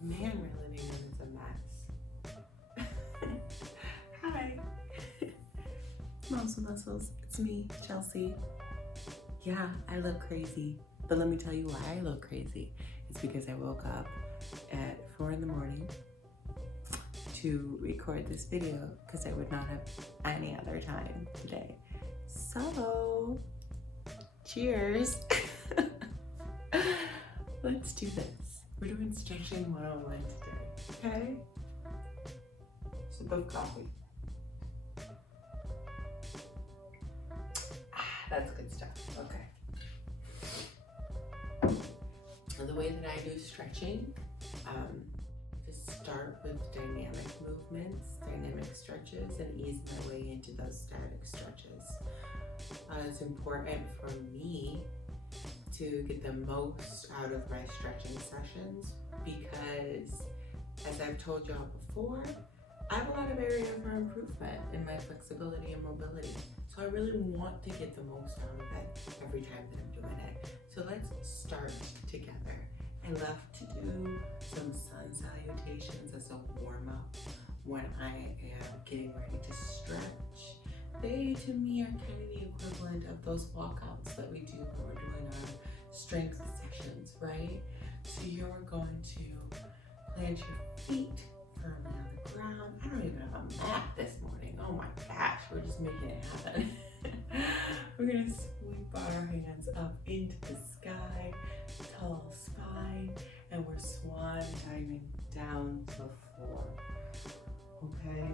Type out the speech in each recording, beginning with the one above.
Man, my living room is a mess. Hi. Muscle Muscles, it's me, Chelsea. Yeah, I look crazy, but let me tell you why I look crazy. It's because I woke up at 4 in the morning to record this video because I would not have any other time today. So, cheers. Let's do this. We're doing stretching 101 today, okay? Sip of coffee. That's good stuff, okay. The way that I do stretching, just start with dynamic movements, dynamic stretches, and ease my way into those static stretches. It's important for me to get the most out of my stretching sessions because, as I've told y'all before, I have a lot of area for improvement in my flexibility and mobility. So I really want to get the most out of it every time that I'm doing it. So let's start together. I love to do some sun salutations as a warm-up when I am getting ready to stretch. They, to me, are kind of the equivalent of those walkouts that we do when we're doing our strength sessions, right? So you're going to plant your feet firmly on the ground. I don't even have a mat this morning. Oh my gosh, we're just making it happen. We're gonna sweep our hands up into the sky, tall spine, and we're swan diving down to the floor. Okay?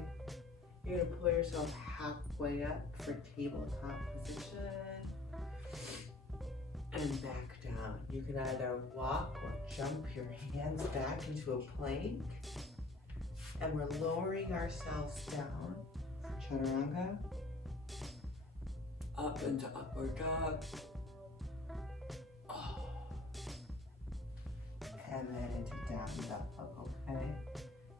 You're gonna pull yourself halfway up for tabletop position and back down. You can either walk or jump your hands back into a plank. And we're lowering ourselves down for chaturanga, up into upward dog, and then into down dog, okay?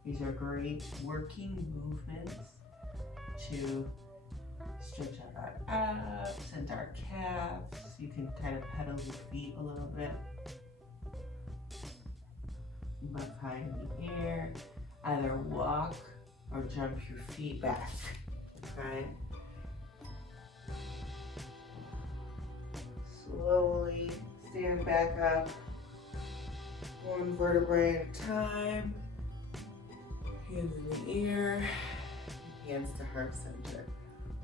These are great working movements to stretch out our abs and our calves. You can kind of pedal your feet a little bit, butt high in the air. Either walk or jump your feet back, okay? Slowly stand back up, one vertebrae at a time. Hands in the air, hands to heart center.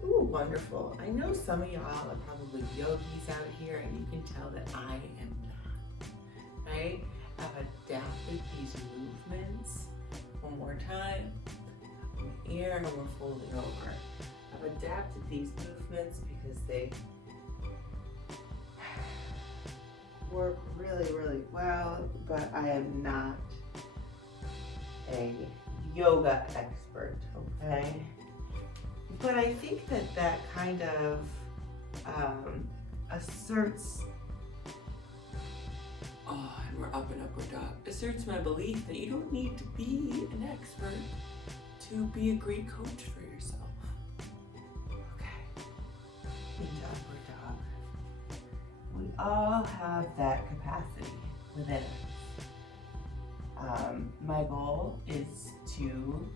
Ooh, wonderful. I know some of y'all are probably yogis out here and you can tell that I am not, right? I've adapted these movements. One more time, in the air, and we're folding over. I've adapted these movements because they work really, really well, but I am not a yoga expert, okay? But I think that that kind of asserts, and we're up and upward dog, asserts my belief that you don't need to be an expert to be a great coach for yourself. Okay, into upward dog. We all have that capacity within us. My goal is to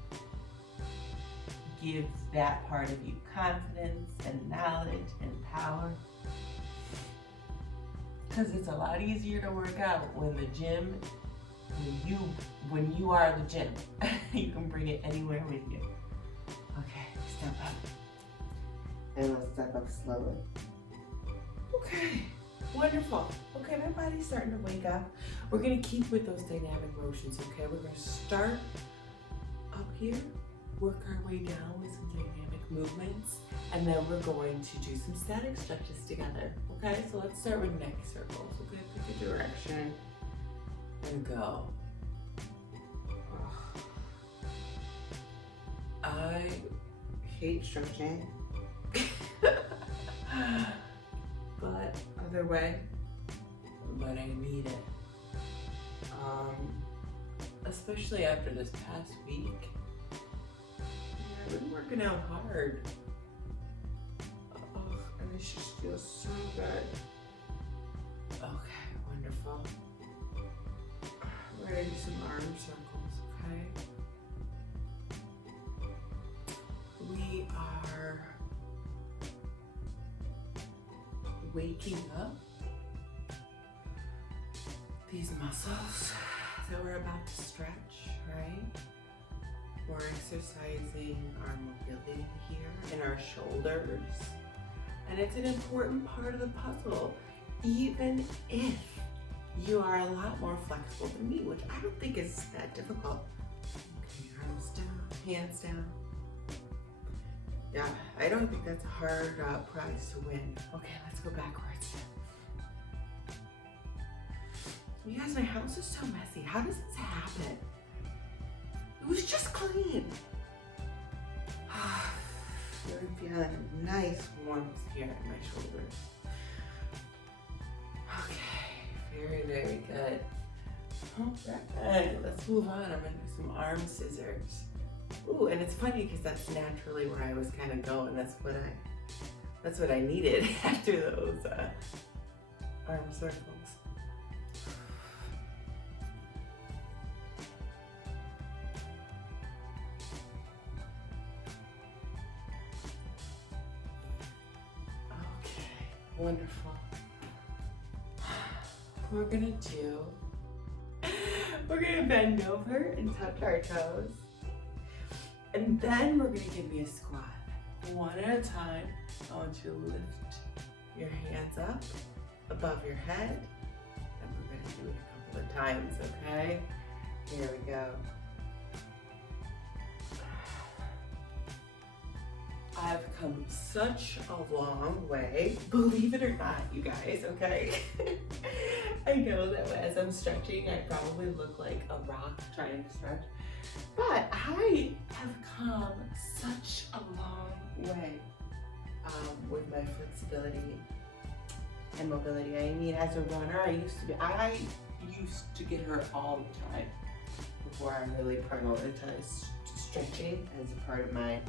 give that part of you confidence and knowledge and power. Because it's a lot easier to work out when the gym, when you are the gym. You can bring it anywhere with you. Okay, step up. And let's step up slowly. Okay, wonderful. Okay, my body's starting to wake up. We're gonna keep with those dynamic motions, okay? We're gonna start up here, work our way down with some dynamic movements, and then we're going to do some static stretches together, okay? So let's start with neck circles. We're gonna pick a direction and go. I hate stretching, but other way, but I need it. Especially after this past week. I've been working out hard. And it just feels so good. Okay, wonderful. We're gonna gonna do some arm circles, okay? We are waking up these muscles that we're about to stretch, right? We're exercising our mobility here in our shoulders. And it's an important part of the puzzle, even if you are a lot more flexible than me, which I don't think is that difficult. Okay, arms down, hands down. Yeah, I don't think that's a hard prize to win. Okay, let's go backwards. You guys, my house is so messy. How does this happen? It was just clean. Really feeling a nice warmth here in my shoulders. Okay, very, very good. All right, let's move on. I'm gonna do some arm scissors. Ooh, and it's funny because that's naturally where I was kind of going. That's what I needed after those arm circles. Wonderful. We're gonna bend over and touch our toes. And then we're gonna give me a squat. One at a time. I want you to lift your hands up above your head. And we're gonna do it a couple of times, okay? Here we go. I've come such a long way, believe it or not, you guys, okay? I know that as I'm stretching, I probably look like a rock trying to stretch, but I have come such a long way with my flexibility and mobility. I mean, as a runner, I used to get hurt all the time before I really prioritized stretching as a part of my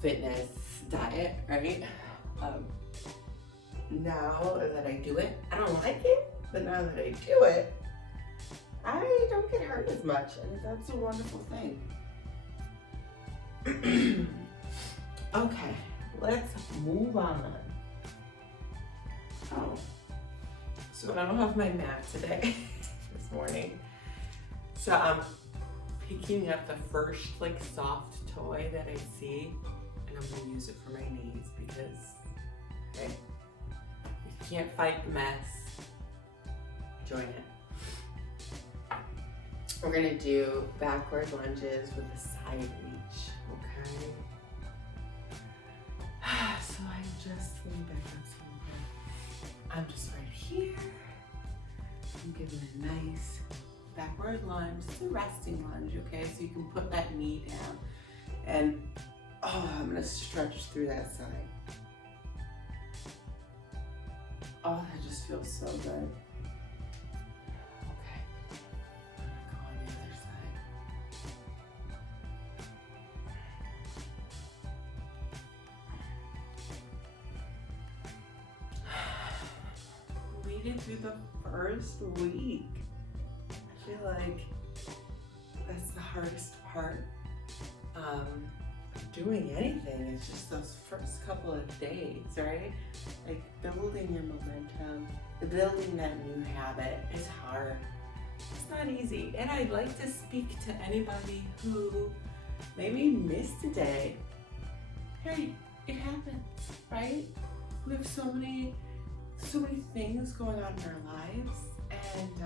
fitness diet, right? Now that I do it, I don't like it, but now that I do it, I don't get hurt as much, and that's a wonderful thing. Okay, let's move on. Oh, so I don't have my mat today, this morning. So I'm picking up the first soft toy that I see, and I'm gonna use it for my knees because, okay, if you can't fight the mess, join it. We're gonna do backward lunges with a side reach, okay? So let me back up so I'm just right here. I'm giving a nice backward lunge. It's a resting lunge, okay? So you can put that knee down. And, I'm gonna stretch through that side. Oh, that just feels so good. Okay, I'm gonna go on the other side. Made it through the first week. I feel like that's the hardest part doing anything. It's just those first couple of days, right? Like building your momentum, building that new habit is hard. It's not easy. And I'd like to speak to anybody who maybe missed a day. Hey, it happens, right? We have so many things going on in our lives, and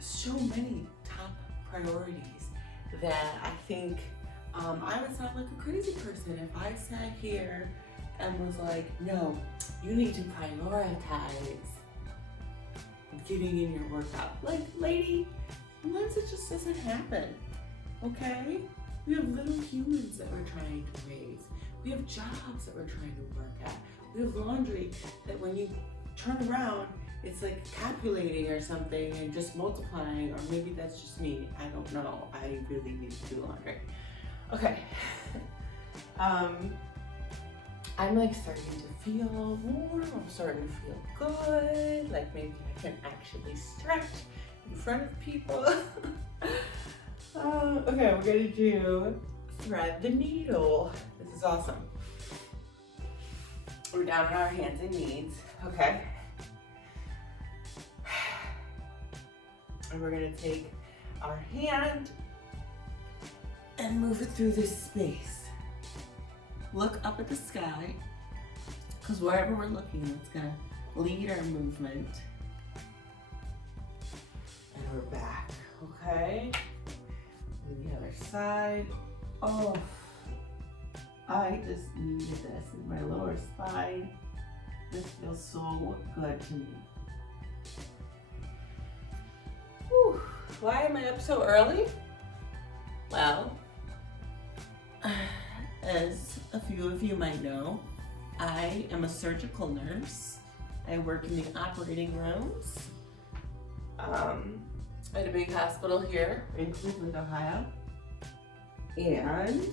so many top priorities that I think I would sound like a crazy person if I sat here and was like, no, you need to prioritize getting in your workout. Like, lady, sometimes it just doesn't happen, okay? We have little humans that we're trying to raise. We have jobs that we're trying to work at. We have laundry that when you turn around, it's like calculating or something and just multiplying, or maybe that's just me. I don't know. I really need to do laundry. Okay. I'm like starting to feel warm, I'm starting to feel good, like maybe I can actually stretch in front of people. Okay, we're gonna do thread the needle. This is awesome. We're down on our hands and knees, okay? And we're gonna take our hand and move it through this space. Look up at the sky, because wherever we're looking, it's gonna lead our movement. And we're back, okay? And the other side. Oh, I just needed this in my lower spine. This feels so good to me. Whew. Why am I up so early? Well, as a few of you might know, I am a surgical nurse. I work in the operating rooms at a big hospital here in Cleveland, Ohio. And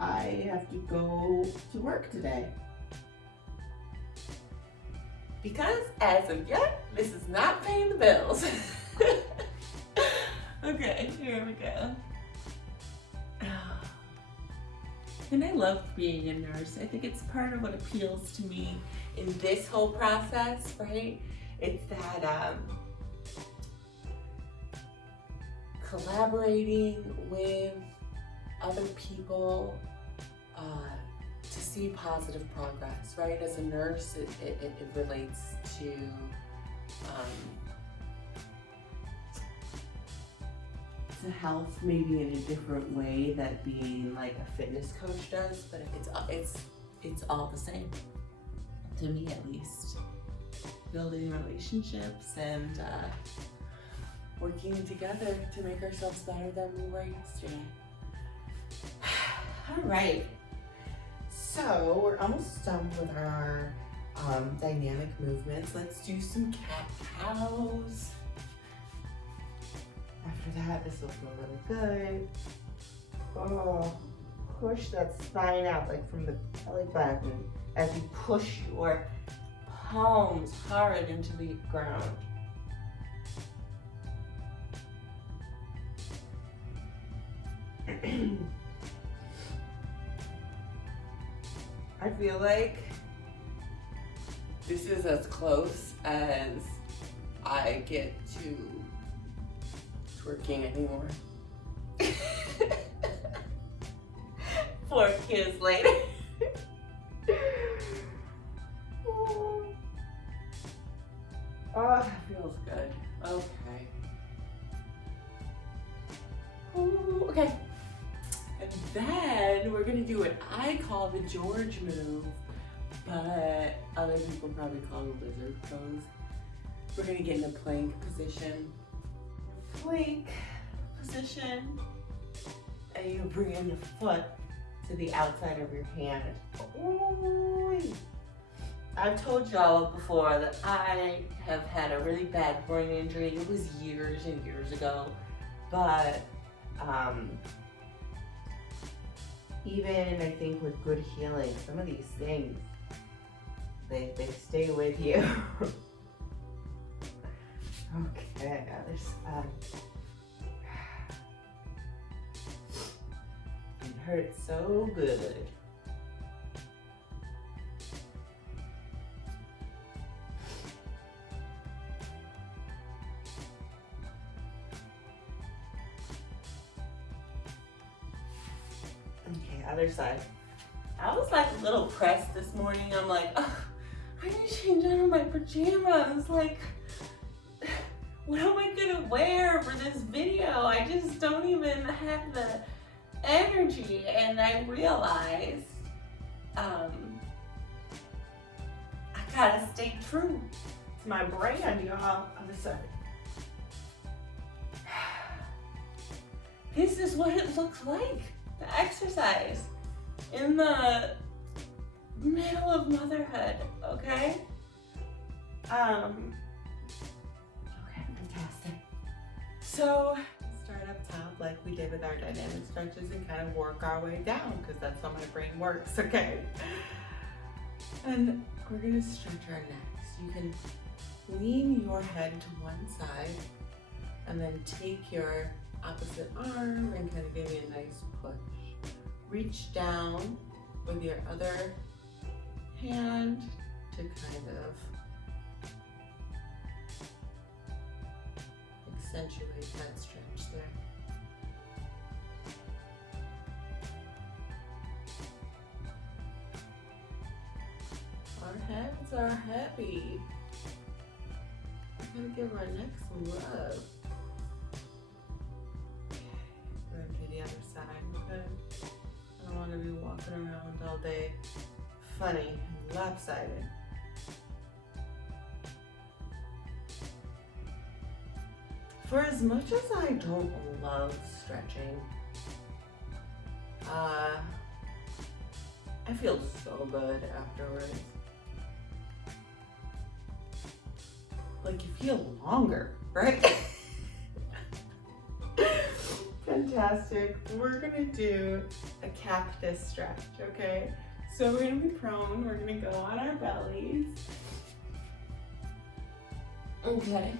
I have to go to work today. Because as of yet, this is not paying the bills. Okay, here we go. And I love being a nurse. I think it's part of what appeals to me in this whole process, right? It's that collaborating with other people to see positive progress, right? As a nurse, it relates to health maybe in a different way that being like a fitness coach does, but it's all the same to me, at least. Building relationships and working together to make ourselves better than we were yesterday. All right, so we're almost done with our dynamic movements. Let's do some cat-cows. After that, this will feel really good. Oh, push that spine out like from the belly button as you push your palms hard into the ground. I feel like this is as close as I get to twerking anymore. 4 kids later. Oh, that feels good. Okay. Ooh, okay. And then we're gonna do what I call the George move, but other people probably call it lizard pose. We're gonna get in a plank position. Plank position. And you bring in your foot to the outside of your hand. Ooh. I've told y'all before that I have had a really bad groin injury. It was years and years ago, but even I think with good healing, some of these things, they stay with you. Okay, other side. It hurts so good. Okay, other side. I was like a little pressed this morning. I'm like, oh, I need to change out of my pajamas. Like, what am I gonna wear for this video? I just don't even have the energy. And I realized I gotta stay true to my brand, y'all. Other side. This is what it looks like. The exercise in the middle of motherhood, okay? Okay, fantastic. So, start up top like we did with our dynamic stretches and kind of work our way down, because that's how my brain works, okay? And we're gonna stretch our necks. You can lean your head to one side and then take your opposite arm and kind of give me a nice push. Reach down with your other hand to kind of accentuate that stretch there. Our heads are heavy. We're gonna give our neck some love. Okay, we're gonna do the other side, okay? I don't wanna be walking around all day funny and lopsided. For as much as I don't love stretching, I feel so good afterwards. Like you feel longer, right? Fantastic. We're gonna do a cactus stretch, okay? So we're gonna be prone, we're gonna go on our bellies. Okay.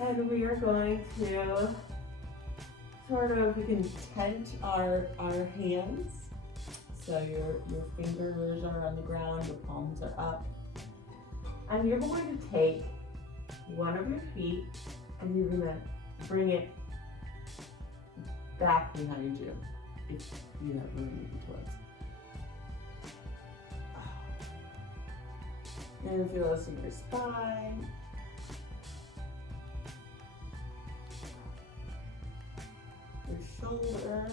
And we are going to sort of, we can tent our hands. So your fingers are on the ground, your palms are up. And you're going to take one of your feet and you're gonna bring it back behind you if you have room towards. You're gonna feel this in your spine. Your shoulder.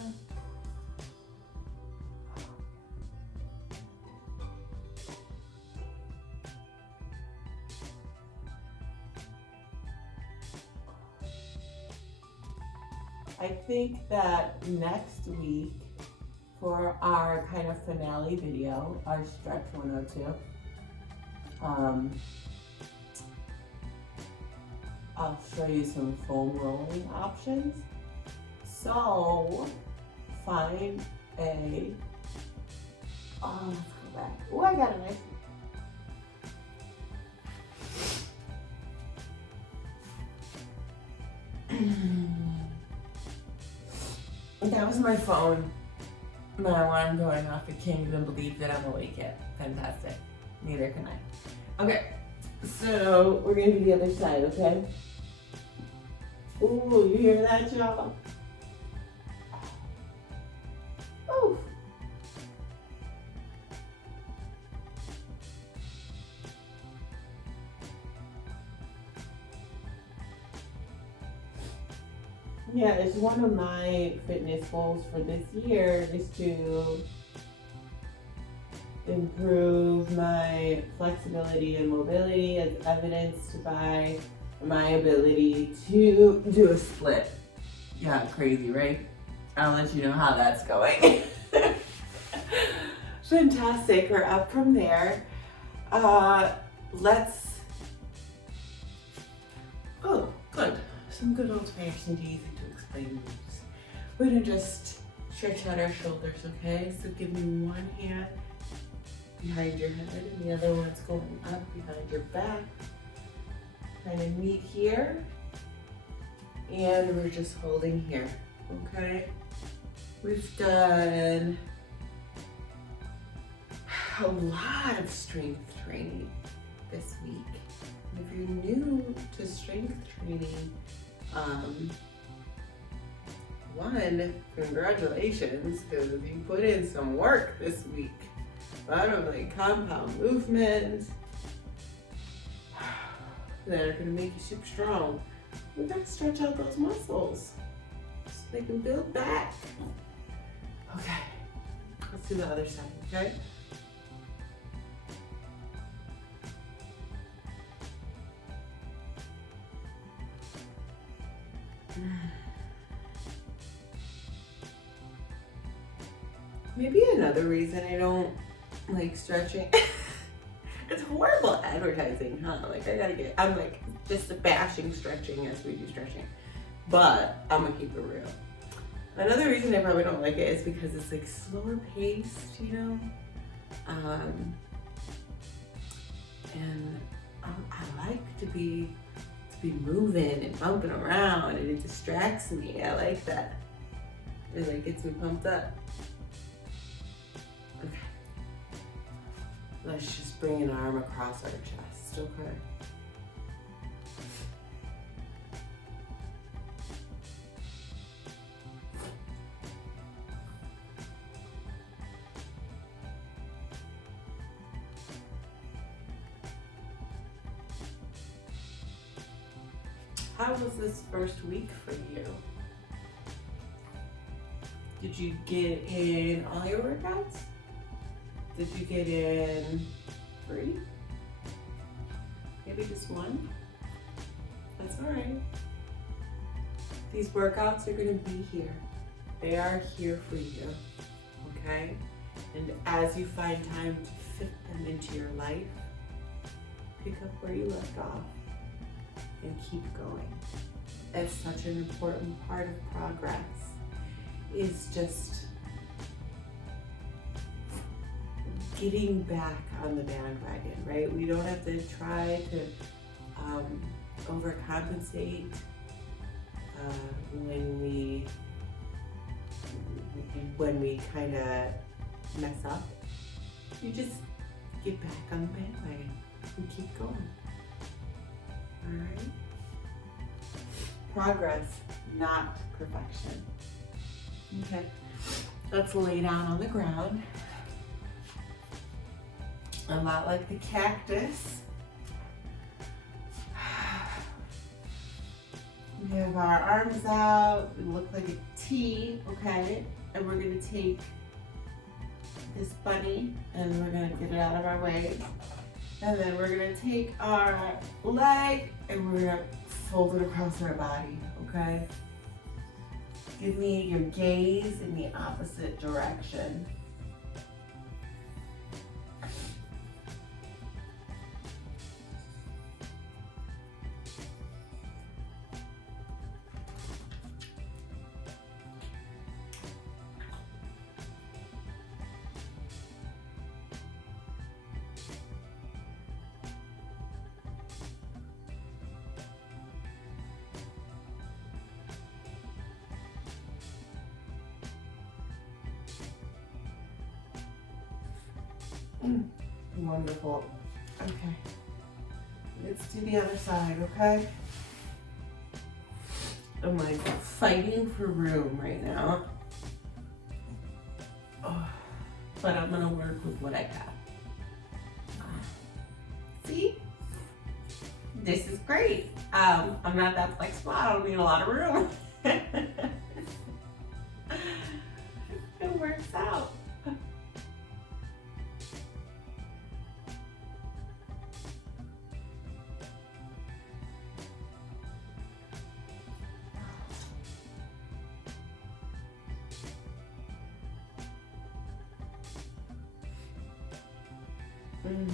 I think that next week for our kind of finale video, our stretch 102, I'll show you some foam rolling options. So find a, let's go back. Oh, I got a nice That was my phone. My alarm going off. I can't even believe that I'm awake yet. Fantastic. Neither can I. Okay, so we're gonna do the other side, okay? Ooh, you hear that, y'all? Ooh. Yeah, it's one of my fitness goals for this year is to improve my flexibility and mobility as evidenced by my ability to do a split. Yeah, crazy, right? I'll let you know how that's going. Fantastic, we're up from there. Oh, good. Some good old-fashioned easy to explain moves. We're gonna just stretch out our shoulders, okay? So give me one hand behind your head and the other one's going up behind your back. Kind of meet here. And we're just holding here, okay? We've done a lot of strength training this week. And if you're new to strength training, one, congratulations, because you put in some work this week. A lot of like compound movements that are gonna make you super strong. We gotta stretch out those muscles so they can build back. Okay, let's do the other side, okay? Maybe another reason I don't like stretching. It's horrible advertising, huh? Like I'm like just bashing stretching as we do stretching. But I'm gonna keep it real. Another reason I probably don't like it is because it's like slower paced, you know? And I like to be moving and bumping around, and it distracts me. I like that. It like gets me pumped up. Okay. Let's just bring an arm across our chest, okay? How was this first week for you? Did you get in all your workouts? Did you get in 3? Maybe just 1? That's all right. These workouts are gonna be here. They are here for you, okay? And as you find time to fit them into your life, pick up where you left off and keep going. That's such an important part of progress, is just getting back on the bandwagon, right? We don't have to try to overcompensate when we kind of mess up. You just get back on the bandwagon and keep going. All right? Progress, not perfection. Okay, let's lay down on the ground. A lot like the cactus. We have our arms out, we look like a T, okay? And we're gonna take this bunny and we're gonna get it out of our way. And then we're gonna take our leg and we're gonna fold it across our body, okay? Give me your gaze in the opposite direction. Wonderful. Okay. Let's do the other side, okay? I'm like fighting for room right now. Oh, but I'm gonna work with what I got. See? This is great. I'm not that flexible. I don't need a lot of room. It works out.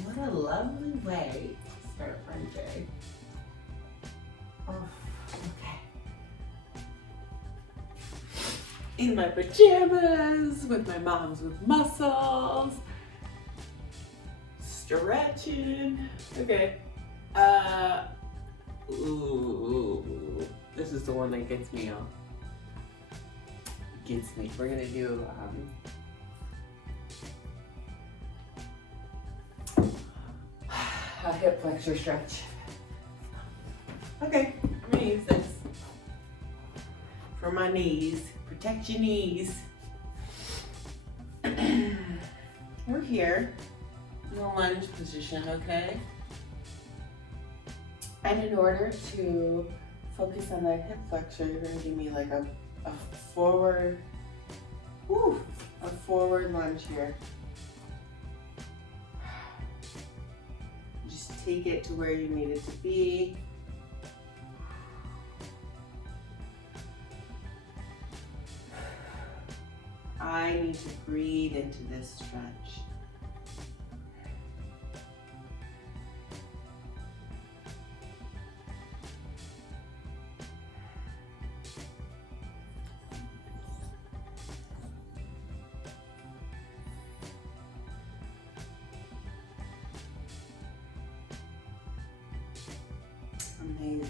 What a lovely way to start my day. Oh, okay. In my pajamas, with my moms with muscles, stretching. Okay. Ooh, this is the one that gets me on. Gets me. We're gonna do a hip flexor stretch. Okay, I'm gonna use this for my knees. Protect your knees. We're here in a lunge position, okay? And in order to focus on that hip flexor, you're gonna give me like a forward, a forward lunge here. Just take it to where you need it to be. I need to breathe into this stretch.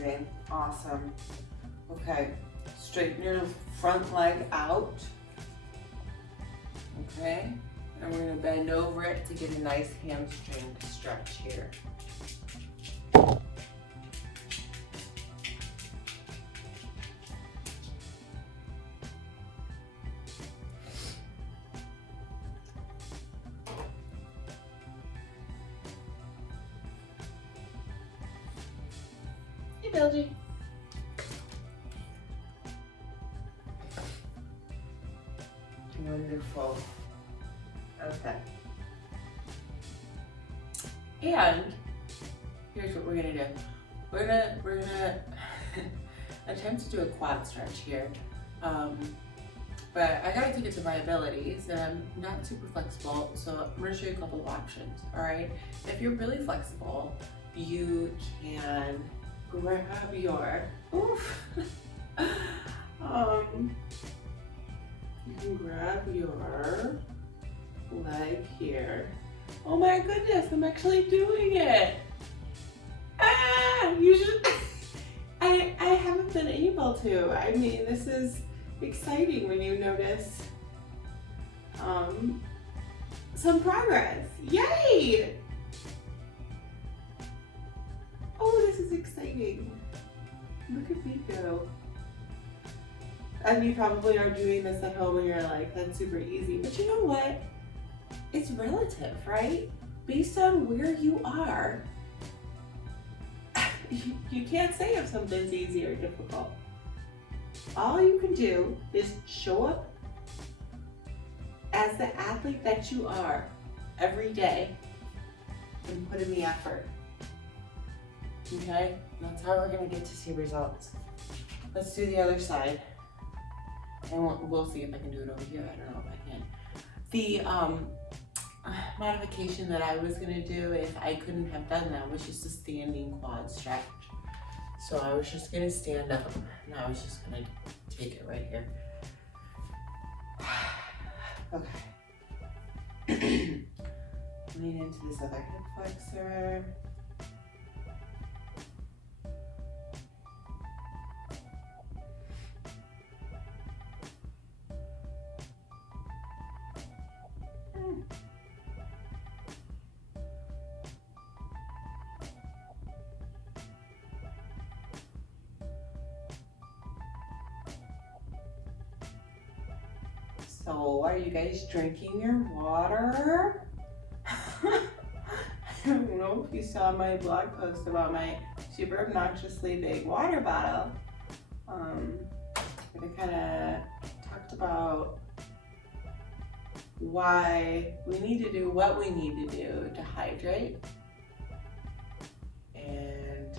Amazing, awesome. Okay, straighten your front leg out. Okay, and we're gonna bend over it to get a nice hamstring stretch here. Hey, Bilgy. Wonderful. Okay. And here's what we're gonna do. We're gonna attempt to do a quad stretch here. But I gotta take it to my abilities, and I'm not super flexible, so I'm gonna show you a couple of options. All right. If you're really flexible, you can grab your you can grab your leg here. Oh my goodness, I'm actually doing it. You should, I haven't been able to. I mean, this is exciting when you notice some progress. Yay! Oh, this is exciting. Look at me go. And you probably are doing this at home and you're like, that's super easy. But you know what? It's relative, right? Based on where you are, you can't say if something's easy or difficult. All you can do is show up as the athlete that you are every day and put in the effort. Okay? That's how we're gonna get to see results. Let's do the other side. And we'll see if I can do it over here. I don't know if I can. The modification that I was gonna do if I couldn't have done that was just a standing quad stretch. So I was just gonna stand up and I was just gonna take it right here. Okay. Lean into this other hip flexor. So, are you guys drinking your water? I don't know if you saw my blog post about my super obnoxiously big water bottle. I kind of talked about why we need to do what we need to do to hydrate. And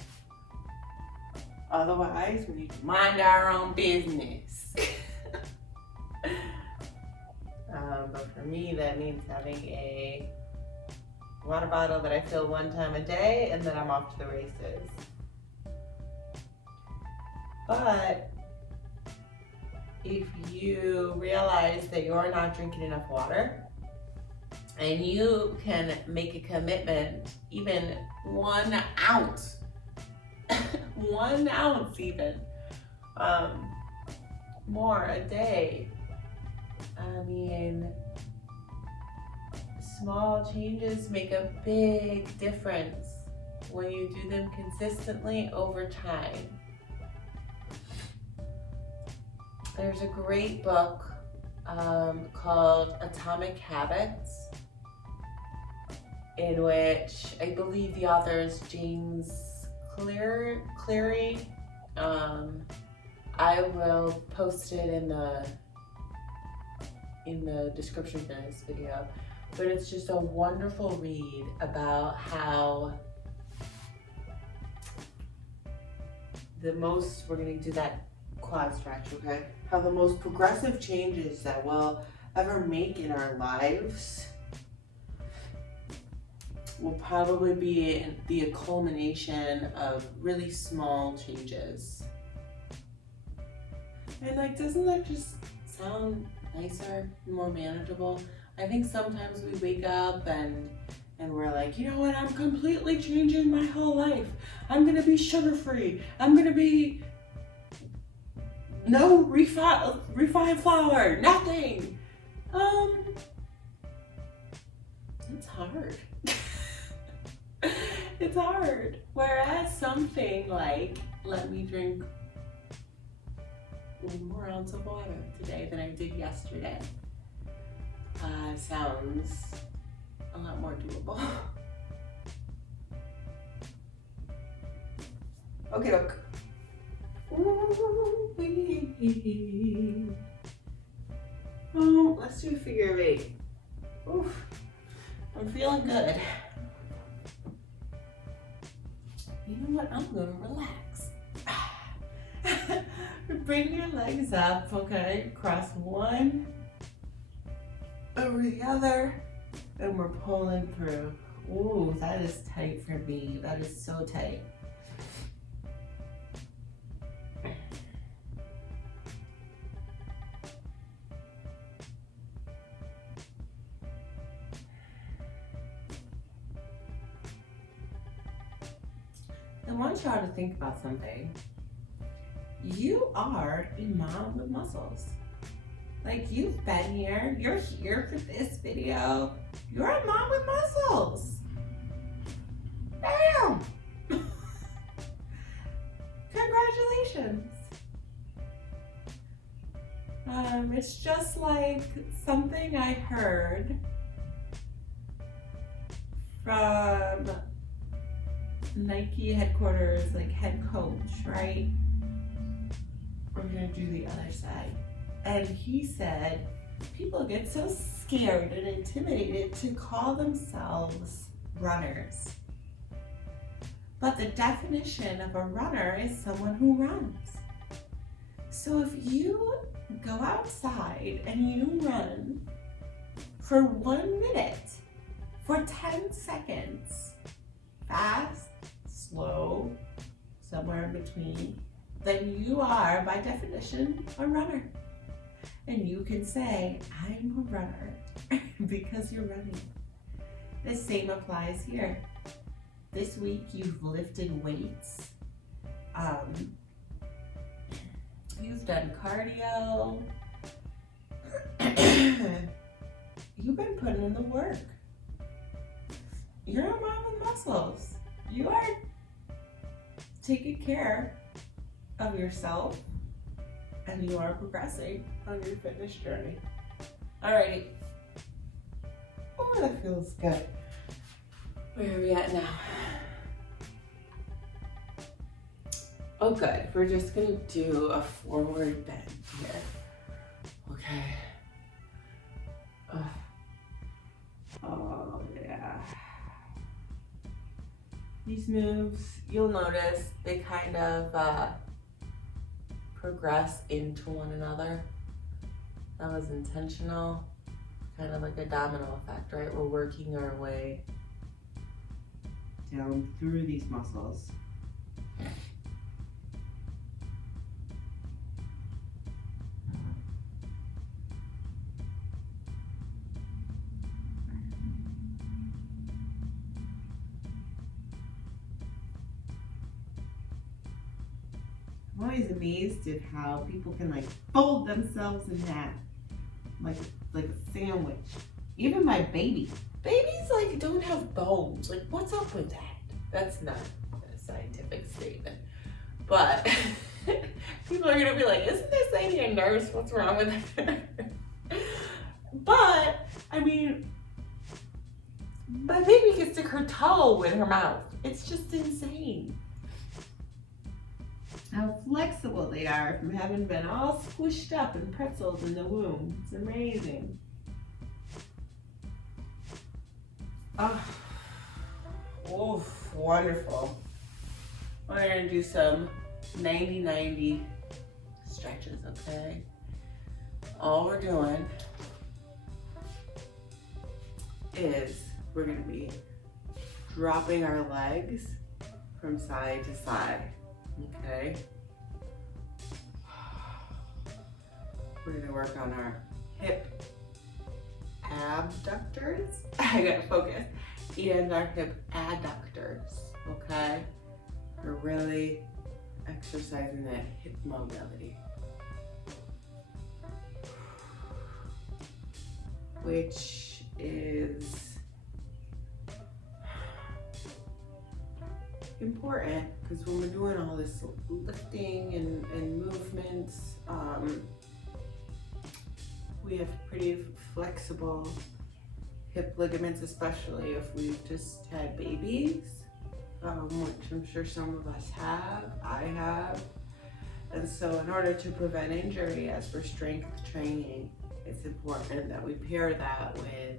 otherwise, we need to mind our own business. But for me, that means having a water bottle that I fill one time a day and then I'm off to the races. But if you realize that you're not drinking enough water and you can make a commitment, even 1 ounce, 1 ounce even, more a day. I mean, small changes make a big difference when you do them consistently over time. There's a great book called Atomic Habits, in which I believe the author is James Cleary. I will post it in the description for this video, but it's just a wonderful read about how we're gonna do that quad stretch, okay? How the most progressive changes that we'll ever make in our lives will probably be a culmination of really small changes. And like, doesn't that just sound nicer, more manageable? I think sometimes we wake up and And we're like, you know what, I'm completely changing my whole life. I'm gonna be sugar-free. I'm gonna be no refined flour, nothing. It's hard. It's hard. Whereas something like, let me drink 1 more ounce of water today than I did yesterday, sounds a lot more doable. Okay, look. Oh, let's do figure of 8. Oof, I'm feeling good. You know what? I'm gonna relax. Bring your legs up, okay? Cross one over the other, and we're pulling through. Ooh, that is tight for me. That is so tight. I want y'all to think about something. You are a mom with muscles. Like, you've been here, you're here for this video. You're a mom with muscles. Damn! Congratulations. It's just like something I heard from Nike headquarters, like head coach, right? We're gonna do the other side. And he said, people get so scared and intimidated to call themselves runners. But the definition of a runner is someone who runs. So if you go outside and you run for 1 minute, for 10 seconds, fast, slow, somewhere in between, then you are, by definition, a runner. And you can say, I'm a runner, because you're running. The same applies here. This week you've lifted weights. You've done cardio. You've been putting in the work. You're a mom with muscles. You are taking care of yourself, and you are progressing on your fitness journey. Alrighty. Oh, that feels good. Where are we at now? Oh, good. We're just gonna do a forward bend here. Okay. Oh, yeah. These moves, you'll notice, they kind of progress into one another. That was intentional. Kind of like a domino effect, right? We're working our way down through these muscles. I'm always amazed at how people can like fold themselves in half, like a sandwich. Even my baby. Babies like don't have bones. Like, what's up with that? That's not a scientific statement. But people are gonna be like, isn't this lady a nurse? What's wrong with her? But I mean, my baby can stick her toe in her mouth. It's just insane how flexible they are from having been all squished up and pretzeled in the womb. It's amazing. Oh, wonderful. We're gonna do some 90-90 stretches, okay? All we're doing is we're gonna be dropping our legs from side to side, okay? We're gonna work on our hip abductors. I gotta focus. and our hip adductors, okay? We're really exercising that hip mobility, which is important because when we're doing all this lifting and movements, we have pretty flexible hip ligaments, especially if we've just had babies, which I'm sure some of us have, I have. And so in order to prevent injury as for strength training, it's important that we pair that with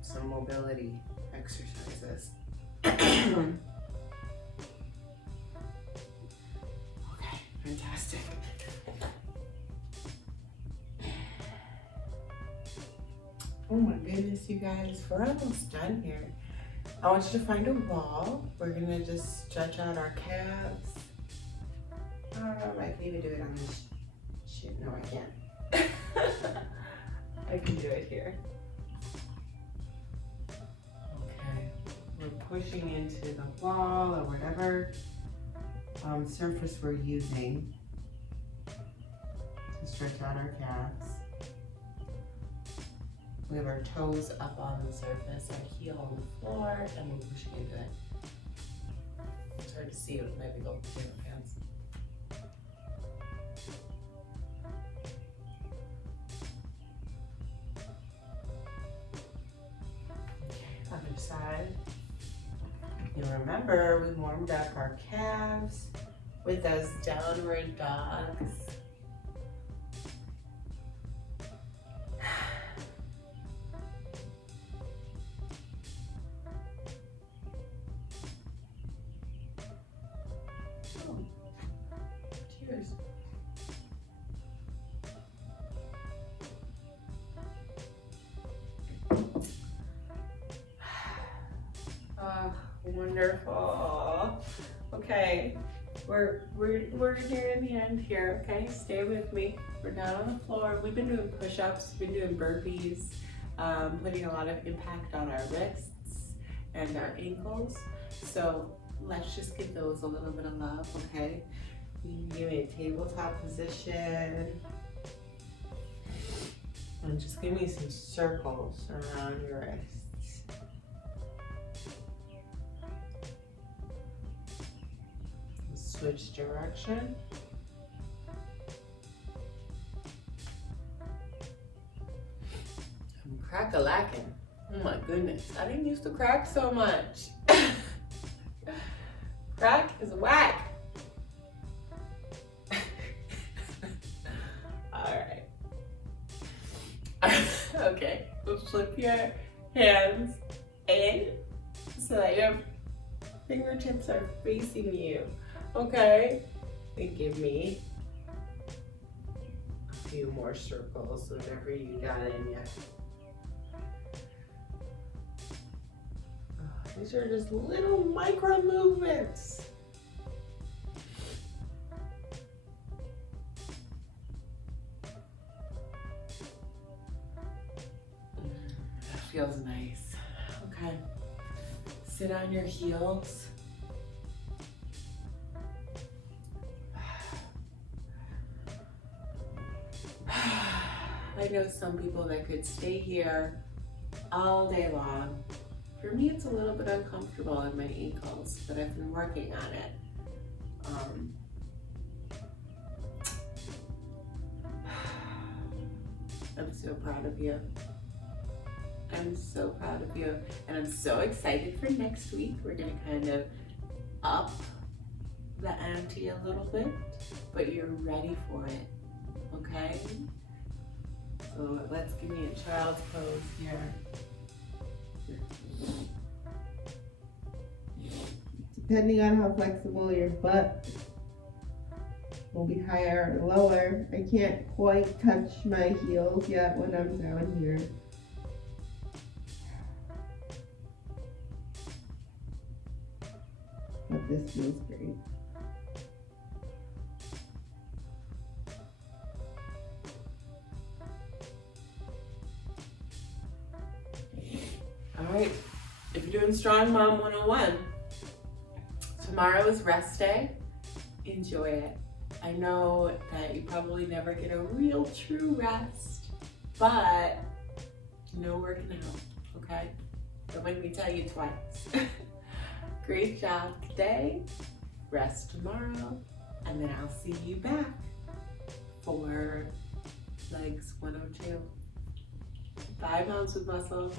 some mobility exercises. Okay, fantastic. Oh my goodness, you guys, we're almost done here. I want you to find a wall. We're gonna just stretch out our calves. I can even do it on this shit. No, I can't. I can do it here. Okay, we're pushing into the wall or whatever surface we're using to stretch out our calves. We have our toes up on the surface, our heel on the floor, and we're pushing into it. It's hard to see with my big old potato hands. Okay, other side. You remember we warmed up our calves with those downward dogs. Cheers. Oh, wonderful. Okay, we're nearing the end here. Okay, stay with me. We're down on the floor. We've been doing push-ups. We've been doing burpees, putting a lot of impact on our wrists and our ankles. So let's just give those a little bit of love. Okay, you can give me a tabletop position. And just give me some circles around your wrists. Switch direction. I'm crack-a-lacking. Oh my goodness, I didn't used to crack so much. Crack is whack. All right. Okay, we'll flip your hands in so that your fingertips are facing you. Okay, and give me a few more circles, whatever you got in you. These are just little micro movements. That feels nice. Okay, sit on your heels. I know some people that could stay here all day long. For me, it's a little bit uncomfortable in my ankles, but I've been working on it. I'm so proud of you. I'm so proud of you. And I'm so excited for next week. We're gonna kind of up the ante a little bit, but you're ready for it, okay? So let's give me a child's pose here. Depending on how flexible your butt will be higher or lower. I can't quite touch my heels yet when I'm down here. But this feels great. All right, Strong Mom 101. Tomorrow is rest day. Enjoy it. I know that you probably never get a real true rest, but no working out, okay? Don't make me tell you twice. Great job today. Rest tomorrow, and then I'll see you back for legs 102. 5 pounds with muscles.